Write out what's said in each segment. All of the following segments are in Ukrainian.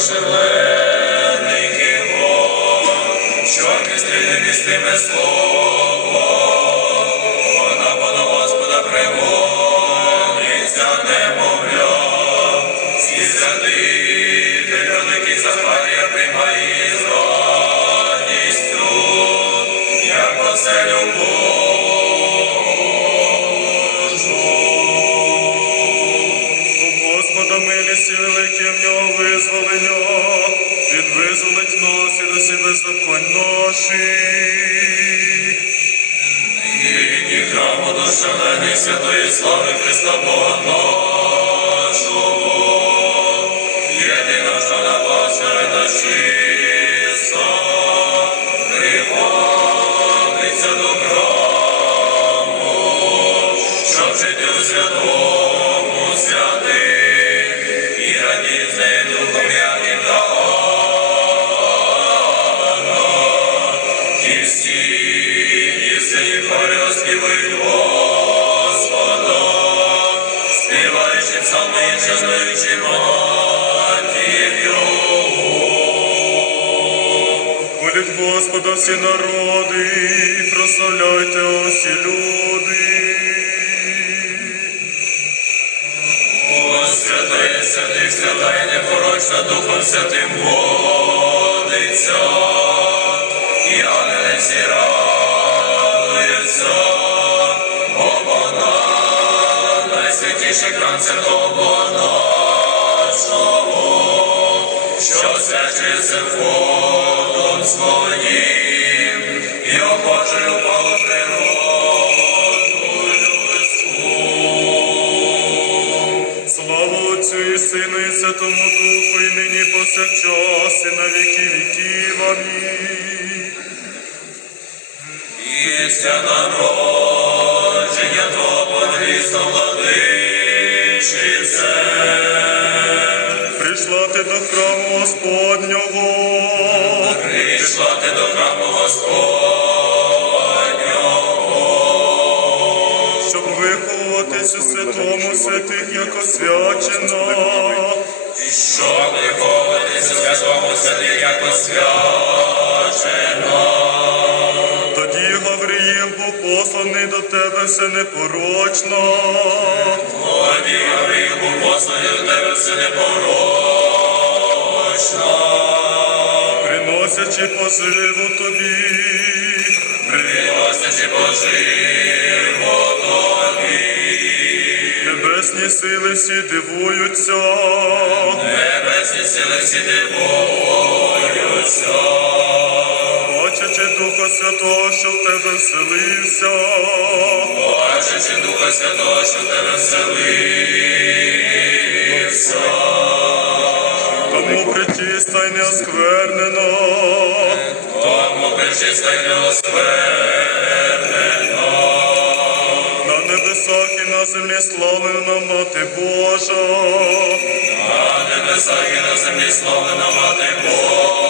шерленики вон, чорні стріли містиме слово, Господа велике в нього визволення, Він визволить нас і до себе закон наші. Нині храму душевлений святої слави Христа Бога нашого, єдина що на Пасхарина усі люди. О, святий, святий, свята і непорочна Духом Святим водиться, і ангели всі радуються, бо вона найсвятіший храм святого нашого, що своїм, і охочою полу природу і на віки віків. Амінь. Після народження Твого подвісто владичице, Прийшла ти до храму Господнього. прийшла ти до храму Господнього, щоб виховуватись у святому святих, як освячено. І щоб виховуватися в святому селі, як освячено. Тоді Гавриїл був посланий до тебе все непорочно, Тоді Гаврил був посланий до тебе все непорочно. приносячи поживу тобі. Приносячи поживу Небесні сили всі дивуються, небесні сили всі дивуються. бачачи Духа Святого, що в тебе вселився. Бачачи Духа Святого, що в тебе вселився. Тому причиста й неосквернена, Тому причиста й неосквернена. На землі, і на землі славлена Мати Божа. На небесах і на землі славлена Мати Божа.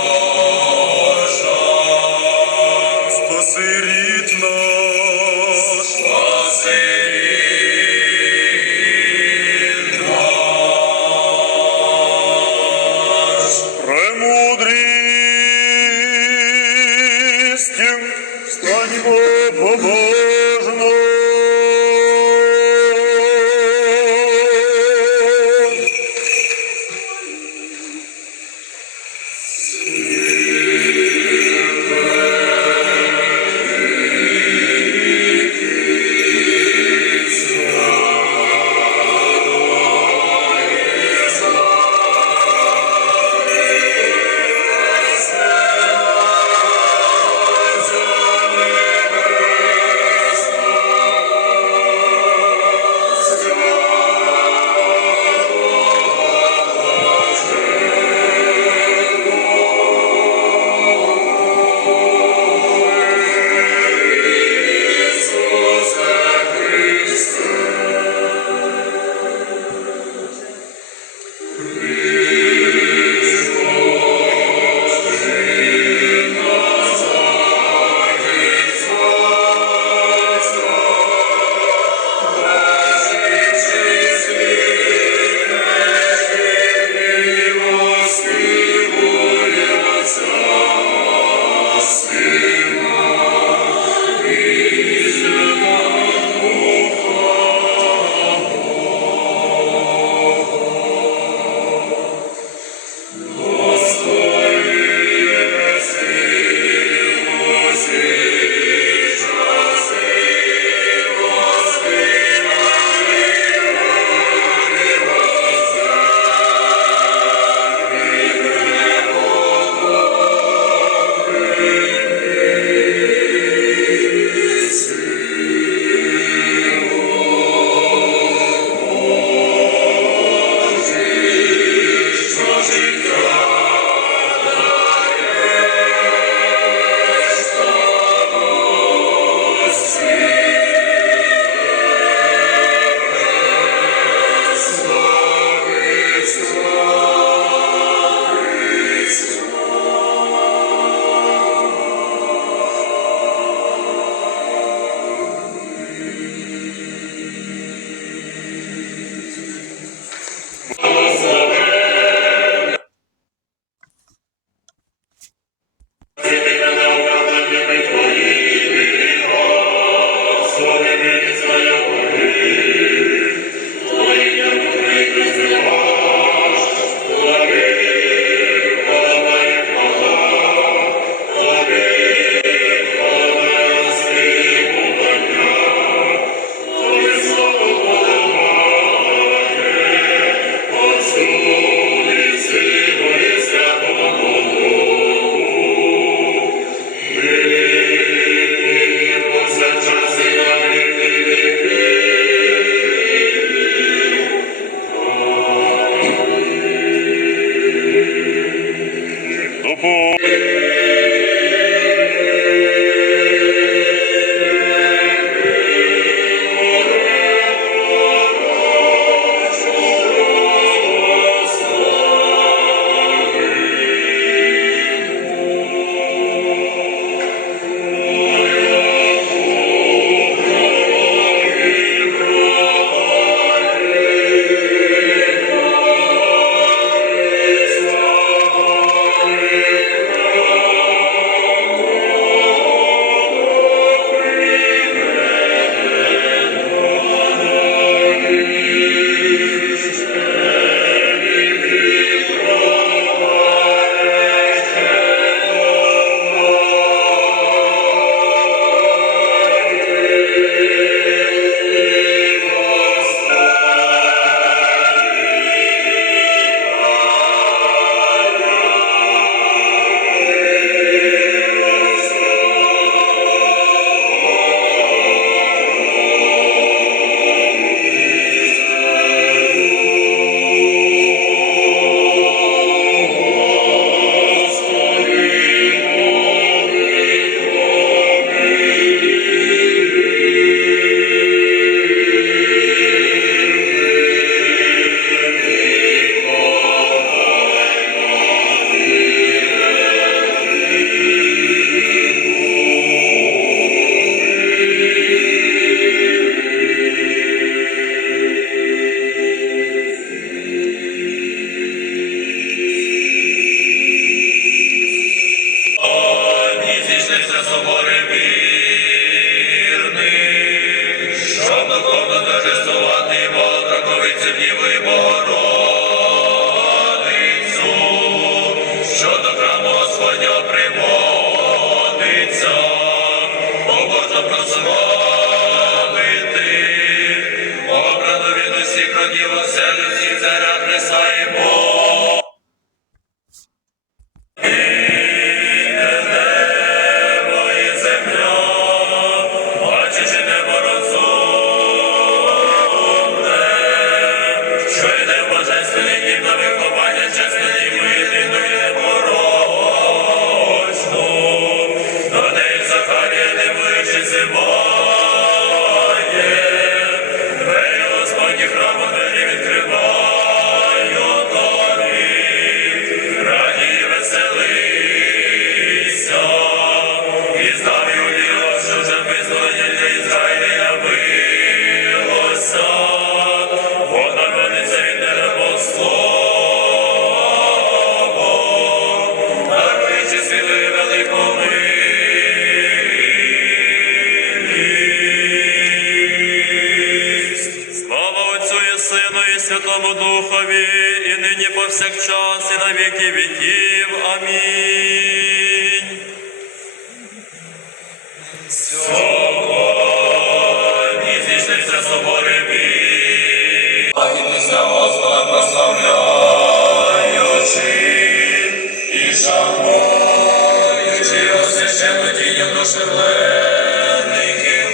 Тінню душевленників,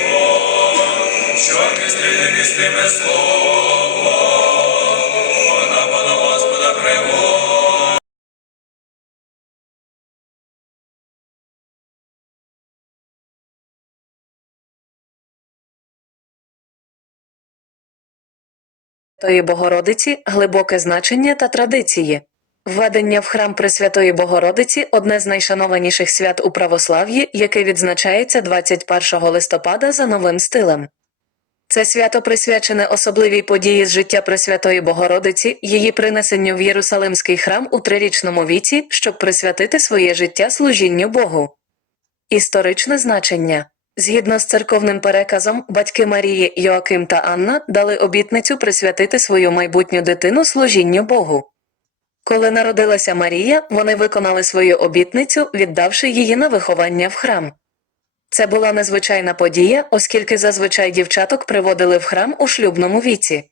що містити містиме слово, вона Господа приводить. Пресвятої Богородиці глибоке значення та традиції. Введення в храм Пресвятої Богородиці одне з найшанованіших свят у православ'ї, яке відзначається 21 листопада за новим стилем. Це свято присвячене особливій події з життя Пресвятої Богородиці, її принесенню в Єрусалимський храм у трирічному віці, щоб присвятити своє життя служінню Богу. Історичне значення Згідно з церковним переказом, батьки Марії Йоаким та Анна дали обітницю присвятити свою майбутню дитину служінню Богу. Коли народилася Марія, вони виконали свою обітницю, віддавши її на виховання в храм. Це була незвичайна подія, оскільки зазвичай дівчаток приводили в храм у шлюбному віці.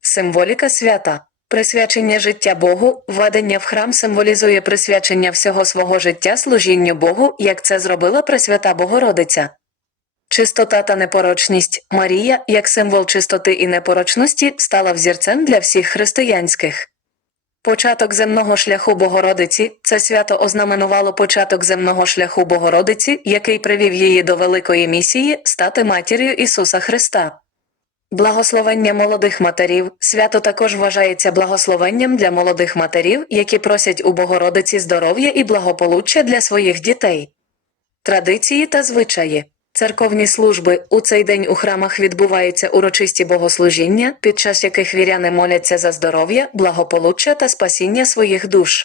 Символіка свята Присвячення життя Богу, введення в храм символізує присвячення всього свого життя служінню Богу, як це зробила Пресвята Богородиця. Чистота та непорочність Марія, як символ чистоти і непорочності, стала взірцем для всіх християнських. Початок земного шляху Богородиці це свято ознаменувало початок земного шляху Богородиці, який привів її до великої місії стати матір'ю Ісуса Христа. Благословення молодих матерів свято також вважається благословенням для молодих матерів, які просять у Богородиці здоров'я і благополуччя для своїх дітей. Традиції та звичаї Церковні служби у цей день у храмах відбуваються урочисті богослужіння, під час яких віряни моляться за здоров'я, благополуччя та спасіння своїх душ.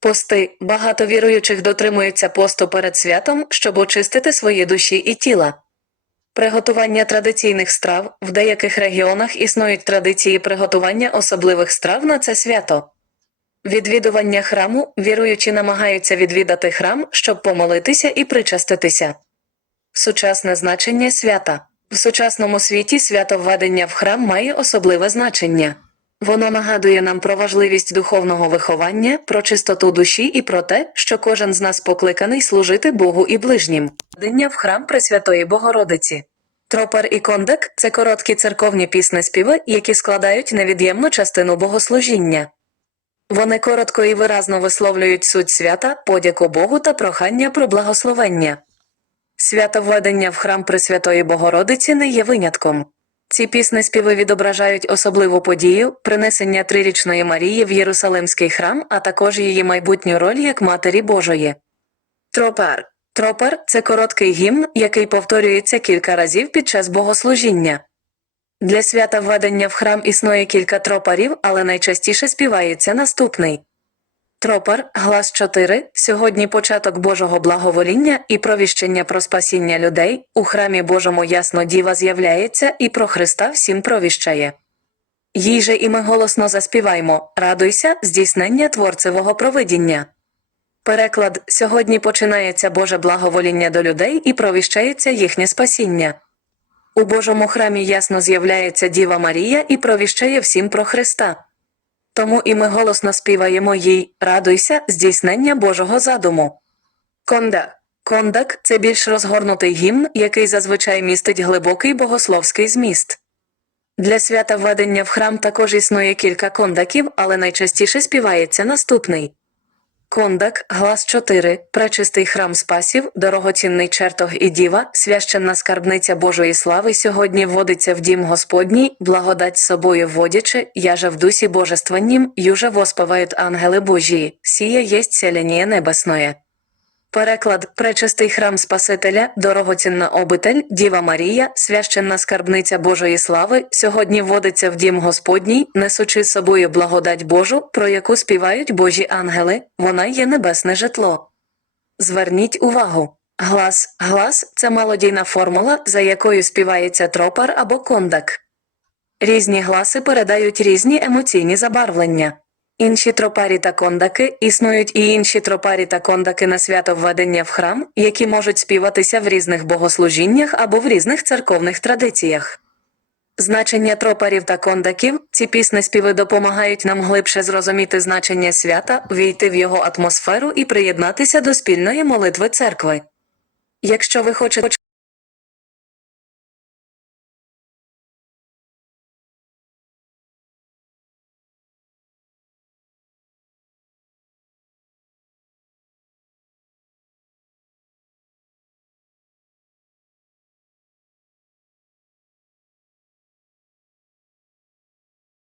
Пости багато віруючих дотримуються посту перед святом, щоб очистити свої душі і тіла. Приготування традиційних страв в деяких регіонах існують традиції приготування особливих страв на це свято. Відвідування храму віруючі намагаються відвідати храм, щоб помолитися і причаститися. Сучасне значення свята в сучасному світі свято введення в храм має особливе значення. Воно нагадує нам про важливість духовного виховання, про чистоту душі і про те, що кожен з нас покликаний служити Богу і ближнім. Введення в храм Пресвятої Богородиці. Тропар і кондак це короткі церковні пісни співи, які складають невід'ємну частину богослужіння. Вони коротко і виразно висловлюють суть свята, подяку Богу та прохання про благословення. Свято введення в храм Пресвятої Богородиці не є винятком. Ці пісни співи відображають особливу подію принесення трирічної Марії в Єрусалимський храм, а також її майбутню роль як Матері Божої. Тропар. Тропар це короткий гімн, який повторюється кілька разів під час богослужіння. Для свята введення в храм існує кілька тропарів, але найчастіше співається наступний. Тропар, глас 4. Сьогодні початок Божого благовоління і провіщення про спасіння людей. У храмі Божому ясно діва з'являється і про Христа всім провіщає. Їй же і ми голосно заспіваймо Радуйся, здійснення творцевого провидіння. Переклад Сьогодні починається Боже благовоління до людей і провіщається їхнє спасіння. У Божому храмі ясно з'являється Діва Марія і провіщає всім про Христа. Тому і ми голосно співаємо їй Радуйся, здійснення Божого задуму. Конда. Кондак це більш розгорнутий гімн, який зазвичай містить глибокий богословський зміст. Для свята введення в храм також існує кілька кондаків, але найчастіше співається наступний. Кондак, глас 4, пречистий храм спасів, дорогоцінний чертог і діва, священна скарбниця Божої слави сьогодні вводиться в дім Господній, благодать собою вводячи, яже в дусі божественнім, юже воспевають ангели Божії, сіє єсть селянія небесное. Переклад Пречистий храм Спасителя, дорогоцінна обитель, Діва Марія, священна скарбниця Божої слави, сьогодні вводиться в дім Господній, несучи з собою благодать Божу, про яку співають Божі ангели, вона є небесне житло. Зверніть увагу. Глас, глас це мелодійна формула, за якою співається тропар або кондак. Різні гласи передають різні емоційні забарвлення. Інші тропарі та кондаки існують і інші тропарі та кондаки на свято введення в храм, які можуть співатися в різних богослужіннях або в різних церковних традиціях. Значення тропарів та кондаків ці пісни співи допомагають нам глибше зрозуміти значення свята, війти в його атмосферу і приєднатися до спільної молитви церкви. Якщо ви хочете